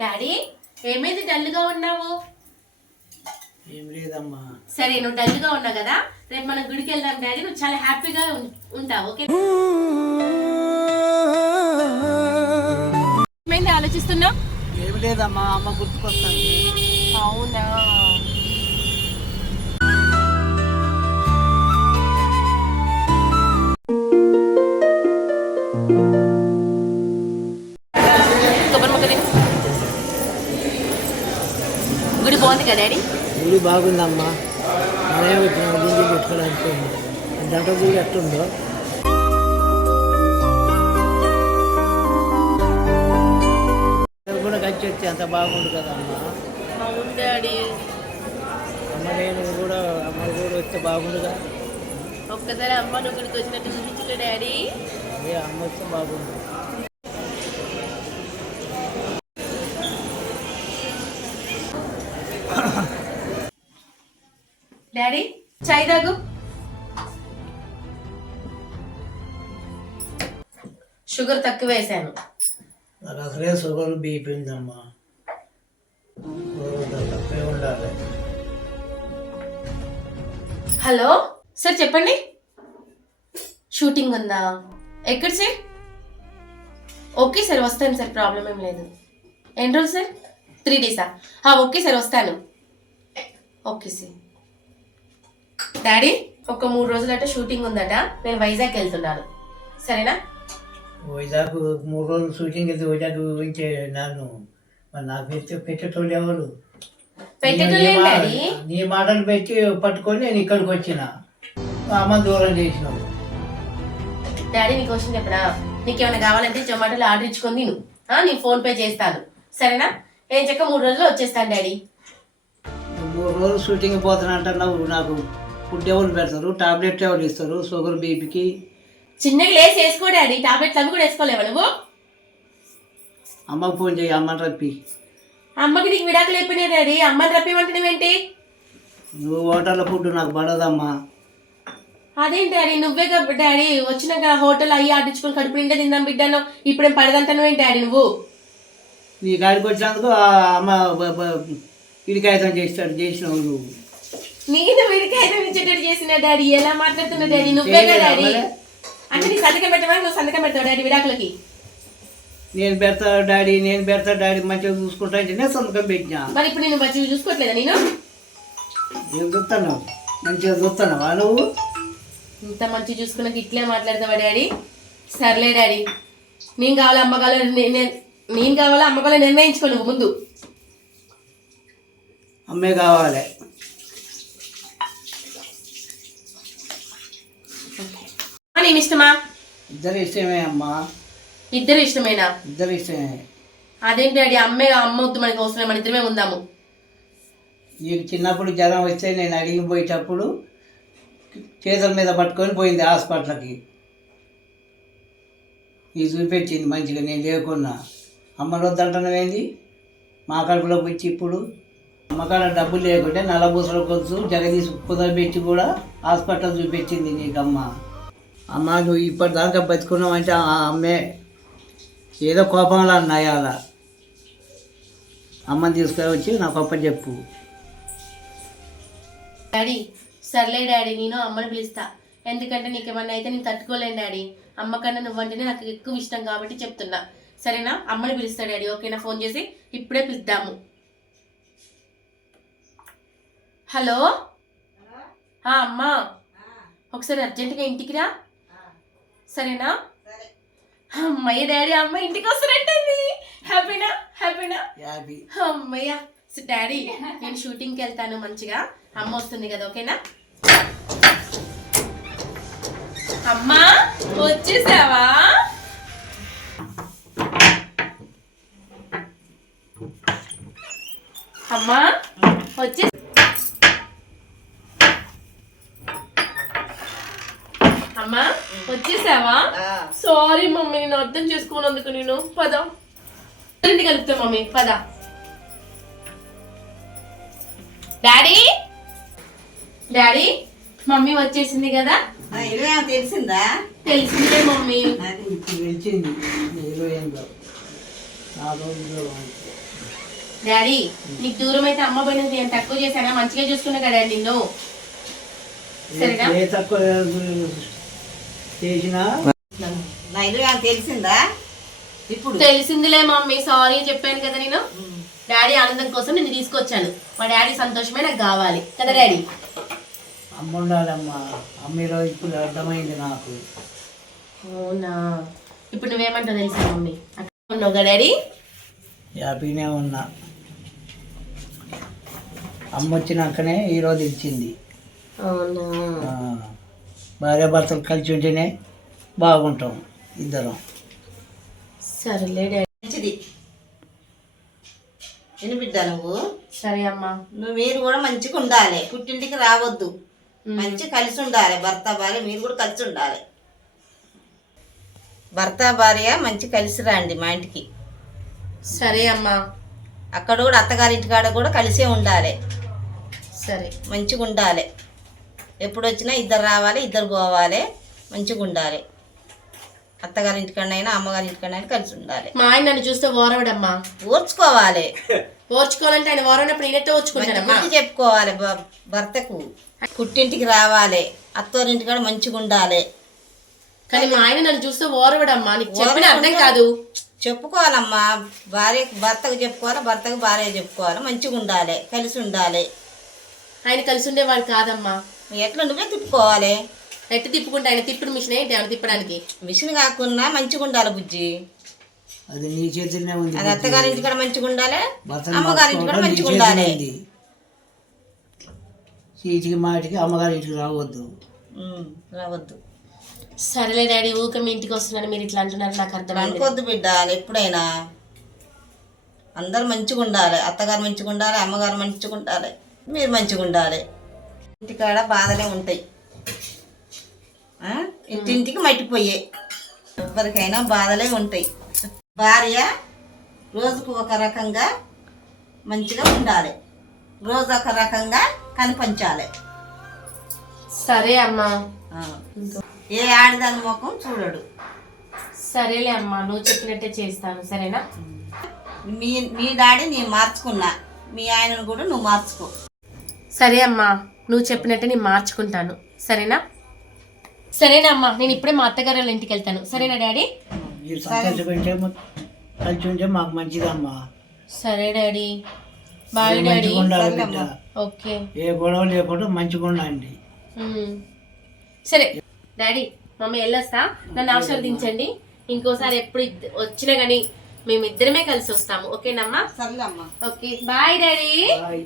Daddy ఏమైంది డల్గా ఉన్నావు? ఏం లేదమ్మా. సరే నువ్వు డల్గా ఉన్నావు కదా, రేపు మనం గుడికి వెళ్దాం డాడీ. నువ్వు చాలా హ్యాపీగా ఉంటావు. ఓకే ఏమైంది ఆలోచిస్తున్నావు? ఏం లేదమ్మా, అమ్మ గుర్తుకొస్తుంది. అవునా? గుడి బాగుంది కదా డాడీ? గుడి బాగుందమ్మా. మనమే గింజలు పెట్టుకోవడానికి దాంట్లో గుడి ఎట్లుందో కూడా కలిసి వచ్చి అంత బాగుండు కదా అమ్మా. అవును డాడీ. అమ్మ నేను కూడా అమ్మ కూడా వస్తే బాగుండుగా. ఒక్కసారి అమ్మ నువ్వు గుడికి వచ్చినట్టు చూపించు డాడీ. అదే అమ్మ వస్తే బాగుండు. డాడీ చాయ్ తాగు. షుగర్ తక్కువ వేసాను. నాకు అసలే షుగర్ బీపీ ఉందమ్మా. తక్కువే ఉండాలి. హలో సార్ చెప్పండి. షూటింగ్ ఉందా? ఎక్కడ సార్? ఓకే సార్ వస్తాను సార్, ప్రాబ్లం ఏం లేదు. ఎన్ని రోజులు సార్? 3 డేసా? ఓకే సార్ వస్తాను. Okay sir. డాడీ ఒక 3 రోజులట షూటింగ్ ఉందట, నేను వైజాగ్ వెళ్తున్నాను, సరేనా? వైజాగ్ 3 రోజులు షూటింగ్ వెళ్తే వైజాగ్ ఊహించే నన్ను మరి నాకు పెట్టేటోళ్ళు ఎవరు? నీ మాటలు పెట్టి పట్టుకొని నేను ఇక్కడికి వచ్చిన అమ్మ దూరం చేసినావు. డాడీ నీకు క్వశ్చన్ చెప్పనా? నీకేమైనా కావాలంటే జొమాటోలో ఆర్డర్ ఇచ్చుకొని తిను, నేను ఫోన్ పే చేస్తాను, సరేనా? ఏం చెక్క 3 రోజుల్లో వచ్చేస్తాను డాడీ. 3 రోజులు షూటింగ్ పోతానంటున్నావు. నాకు ఫుడ్ ఎవరు పెడతారు? టాబ్లెట్ ఎవరు ఇస్తారు షుగర్ బీపీకి? చిన్నగా లేసి వేసుకో డాడీ, టాబ్లెట్లు అవి కూడా వేసుకోలేవా నువ్వు? అమ్మకు ఫోన్ చేయి, అమ్మని రప్పి. అమ్మకి నీకు విడాకులు అయిపోయినాయి డాడీ, అమ్మని రప్పిమంటే నువ్వేంటి? నువ్వు హోటల్లో ఫుడ్ నాకు పడదమ్మా. అదేంటి డాడీ, నువ్వే కదా డాడీ వచ్చినాక హోటల్ అయ్యి ఆడించుకొని కడుపు నిండా తిందాం బిడ్డను, ఇప్పుడేం పడదంటానువేంటి డాడీ నువ్వు? నీ కాడికి వచ్చినందుకు అమ్మ ఇడికాయతం చేసినావు నువ్వు. నేను విడికాయతం ఇచ్చేటట్టు చేసిన డాడీ, ఎలా మాట్లాడుతున్నా డాడీ? నువ్వే కదా డాడీ అంటే నీ సంతకం పెట్టమని నువ్వు సంతకం పెడతావు డాడీ విడాకులకి? నేను పెడతా డాడీ, నేను పెడతా డాడీ, మంచిగా చూసుకుంటా అంటే నేను సంతకం పెట్టినా. మరి ఇప్పుడు నేను మంచిగా చూసుకోవట్లేదా? నేను చూస్తున్నావు, మంచిగా చూస్తున్నావా నువ్వు? ఇంత మంచిగా చూసుకున్నాక ఇట్లే మాట్లాడతావా డాడీ? సర్లే డాడీ, నేను కావాలా అమ్మ కావాలా నేను కావాలా అమ్మ కావాలా నిర్ణయించుకో నువ్వు ముందు. అమ్మే కావాలి. నేను ఇష్టమా? ఇద్దరు ఇష్టమే అమ్మా. ఇద్దరు ఇష్టమేనా? ఇద్దరు ఇష్టమే. అదేంటి డాడీ, అమ్మ వద్దు మనకి అవసరం, మన ఇద్దరమే ఉందాము. నీకు చిన్నప్పుడు జ్వరం వస్తే నేను అడిగిపోయేటప్పుడు చేతుల మీద పట్టుకొని పోయింది హాస్పిటల్కి. ఇది చూపించింది మంచిగా, నేను లేకున్నా. అమ్మను వద్దంటున్నావేంది? మా కడుపులోకి వచ్చి ఇప్పుడు అమ్మకాడ డబ్బులు లేకుంటే నల్లబూసల కొద్దు జగదీసి కుదరబెట్టి కూడా హాస్పిటల్ చూపించింది నీకమ్మ. అమ్మ నువ్వు ఇప్పటిదాకా బతుకున్నావంటే ఆ అమ్మే ఏదో కోపంలో అన్నాయి. అలా అమ్మని తీసుకొని వచ్చి నాకు అప్ప చెప్పు. డాడీ సర్లే డాడీ, నేను అమ్మని పిలుస్తా. ఎందుకంటే నీకేమన్నా అయితే నేను తట్టుకోలేను డాడీ. అమ్మ కన్నా నువ్వంటేనే నాకు ఎక్కువ ఇష్టం కాబట్టి చెప్తున్నా, సరేనా? అమ్మని పిలుస్తా డాడీ, ఓకేనా? ఫోన్ చేసి ఇప్పుడే పిలుద్దాము. హలో అమ్మా, ఒకసారి అర్జెంటుగా ఇంటికి రా, సరేనా? అమ్మయ్య డాడీ, అమ్మ ఇంటికి వస్తారంటండి. హ్యాపీనా? హ్యాపీనా? అమ్మయ్య. డాడీ నేను షూటింగ్కి వెళ్తాను, మంచిగా అమ్మ వస్తుంది కదా, ఓకేనా? అమ్మా వచ్చేసావా? అమ్మా వచ్చే అమ్మా వచ్చేసావా? సారీ మమ్మీ, నేను అర్థం చేసుకోనందుకు. నేను పద ఇంటికి కలుపుతా మమ్మీ, పద. డాడీ డాడీ మమ్మీ వచ్చేసింది కదా? తెలిసిందా? తెలిసిందే మమ్మీ. తెలిసింది. నా రోజులు డాడీ నీకు దూరం అయితే అమ్మ పోయినది నేను తక్కువ చేశానా? మంచిగా చూసుకున్నా కదా నిన్ను. సరేనా? ఏ తక్కువ చేసినా నా ఇల్లు నాకు తెలిసిందా ఇప్పుడు? తెలిసిందిలే మమ్మీ, సారీ చెప్పాను కదా నేను. డాడీ ఆనందం కోసం నిన్ను తీసుకొచ్చాను. మా డాడీ సంతోషమే నాకు కావాలి కదా డాడీ. అమ్మ ఉండాలమ్మా. అమ్మ ఈరోజు ఇప్పుడు అర్థమైంది నాకు. అవునా? ఇప్పుడు నువ్వేమంటావు తెలుసా మమ్మీ? అక్కడ ఉన్నావు కదా డాడీ. హ్యాపీనే ఉన్నా. అమ్మ వచ్చినాకనే ఈరోజు ఇచ్చింది. అవునా? భార్యాభర్తలు కలిసి ఉంటేనే బాగుంటాం ఇద్దరం. సరేలే డాడీ. మంచిది. ఎన్ని బిడ్డ నువ్వు? సరే అమ్మా. మీరు కూడా మంచిగా ఉండాలి, పుట్టింటికి రావద్దు, మంచిగా కలిసి ఉండాలి. భర్త భార్య మీరు కూడా కలిసి ఉండాలి. భర్త భార్య మంచి కలిసి రండి మా ఇంటికి. సరే అమ్మా. అక్కడ కూడా అత్తగారింటి కాడ కూడా కలిసే ఉండాలి. సరే. మంచిగా ఉండాలి. ఎప్పుడు వచ్చినా ఇద్దరు రావాలి, ఇద్దరు పోవాలి. మంచిగా ఉండాలి. అత్తగారింటికైనా అమ్మగారింటికైనా కలిసి ఉండాలి. మా ఆయన నన్ను చూస్తే ఓరవడమ్మా. ఓర్చుకోవాలి. ఓర్చుకోవాలంటే ఆయన ఓరవనప్పుడు నేనైతే ఓర్చుకుంటానమ్మా. బుద్ధి చెప్పుకోవాలి భర్తకు. పుట్టింటికి రావాలి, అత్తవారింటి కాడ మంచిగా ఉండాలి. కానీ మా ఆయన నన్ను చూస్తే ఓరవడమ్మా. నీకు చెప్పిన అర్థం కాదు. చెప్పుకోవాలమ్మా. భర్తకు చెప్పుకోవాలి, భర్తకు భార్య చెప్పుకోవాలి. మంచిగా ఉండాలి, కలిసి ఉండాలి. ఆయన కలిసి ఉండేవాడు కాదమ్మా. ఎట్లా నువ్వే తిప్పుకోవాలి. ఎట్టు తిప్పుకుంటే ఆయన తిప్పుడు మిషన్ ఏంటి ఆయన తిప్పడానికి? మిషన్ కాకుండా మంచిగా ఉండాలి బుజ్జి. అది నీ చేతుల్లోనే ఉంది. అది అత్తగారింటి కాడ మంచిగా ఉండాలి, భర్తను అమ్మగారింటి కాడ మార్చుకోవడం నీ మంచిగా ఉండాలి. చేతుల్లోనే ఉంది. చీటికి మాటికి అమ్మగారి ఇంటికి రావద్దు. రావద్దు. సరేలే డాడీ, ఊక మీ ఇంటికి వస్తున్నాను మీరు ఇట్లా అంటున్నారు, నాకు అర్థం అనుకోద్దు బిడ్డ. ఎప్పుడైనా అందరు మంచిగా ఉండాలి. అత్తగారు మంచిగా ఉండాలి, అమ్మగారు మంచిగా ఉండాలి, మీరు మంచిగా ఉండాలి. ఇంటికాడ బాధలే ఉంటాయి. ఇంటింటికి మట్టిపోయే ఎవరికైనా బాధలే ఉంటాయి. భార్య రోజుకు ఒక రకంగా మంచిగా ఉండాలి, రోజు ఒక రకంగా కనిపించాలి. సరే అమ్మా. ఏ ఆడదాని ముఖం చూడడు. సరేలే అమ్మా, నువ్వు చెప్పినట్టే చేస్తాను. సరేనా? మీ డాడీ నేను మార్చుకున్నా, మీ ఆయనను కూడా నువ్వు మార్చుకో. సరే అమ్మా, నువ్వు చెప్పినట్టే నేను మార్చుకుంటాను. సరేనా? సరేనా అమ్మా, నేను ఇప్పుడే మా అత్తగారి వాళ్ళ ఇంటికి వెళ్తాను. సరేనా డాడీ? మీరు సంతోషపడితే కలిసి ఉంటే మాకు మంచిదమ్మా. సరే డాడీ. Bye daddy. మంచిగా ఉండాలి బిడ్డ. ఓకే. ఏ గొడవ లేకుండా మంచిగా ఉండండి. సరే డాడీ, మమ్మీ వెళ్ళొస్తా. నన్ను ఆశీర్వదించండి. ఇంకోసారి ఎప్పుడు వచ్చినా కానీ మేమిద్దరమే కలిసి వస్తాము. ఓకేనమ్మా? సర్లే అమ్మా. ఓకే. Bye daddy. బాయ్.